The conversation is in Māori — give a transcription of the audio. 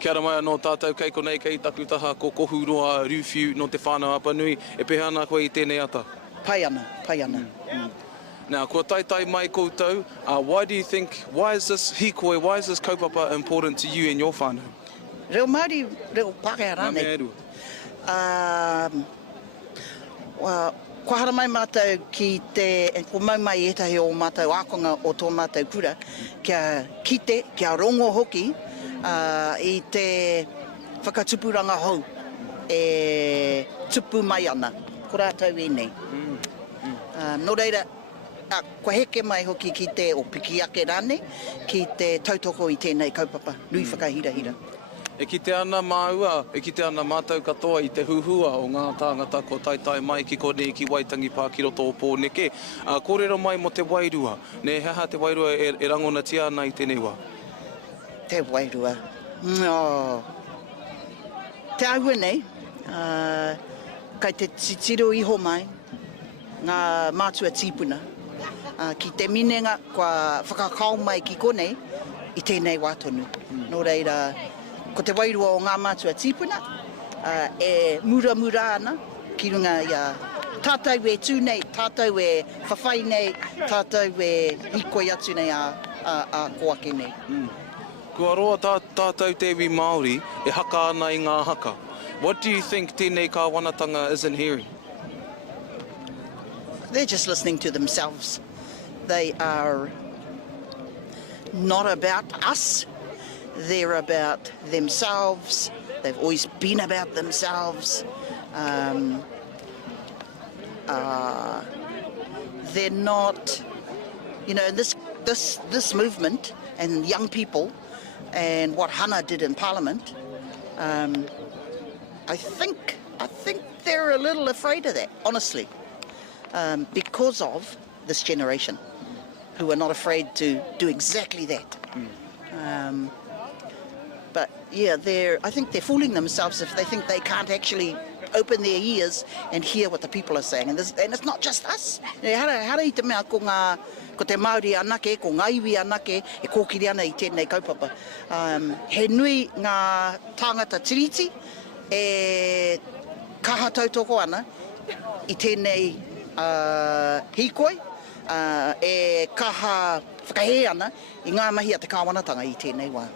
Kia ora mai anō tātou kei konei kei takutaha ko Kohuroa Ruwhiu no te whānau apanui. E pehana koe I tēnei ata? Pai ana. Now, kua taitai mai koutou, why do you think, why is this hikoe, why is this kaupapa important to you and your whānau? Reo Māori, reo Pākehā rānei. Kua hara mai mātou ki te, ko mau mai etahi o mātou ākonga o tō mātou kura, kia kite, kia rongo hoki, I te whakatupuranga hou, e tupu mai ana, ko rātou e nei. Nō reira, kua heke mai hoki ki te o piki ake rānei, ki te tautoko I tēnei kaupapa, nui whakahirahira. E ki te ana māua, e ki te ana mātou katoa I te huhua o ngā tāngata ko taitai mai ki konei ki Waitangi Pā ki roto o Pōneke. Kōrero mai mo te wairua, ne haha te wairua e rangona tia ana I tēnei wā? Te wairua. Te aua nei, kai te titiro iho mai, ngā mātua tīpuna, ki te minenga kua whakakau mai ki konei I tēnei wātonu. Nō reira, ko te wairua o ngā mātua tīpuna, e mura ana, ki runga ia tātou e tū nei, tātou e whawhai nei, tātou e hikoi atu nei a koake nei. Kua roa tātou te iwi Māori e haka ana I ngā haka. What do you think tēnei kāwanatanga isn't hearing? They're just listening to themselves. They are not about us. They're about themselves. They've always been about themselves. They're not, you know, this movement and young people and what Hana did in Parliament. I think they're a little afraid of that, honestly, because of this generation, who are not afraid to do exactly that. But yeah, I think they're fooling themselves if they think they can't actually open their ears and hear what the people are saying. And it's not just us. Hara I te mea ko te Māori anake, ko ngā iwi anake, e kōkiri ana I tēnei kaupapa. He nui ngā tāngata tiriti, e kaha tautoko ana I tēnei hikoi, e kaha whakahe ana I ngā mahi a te kāwanatanga I tēnei wā.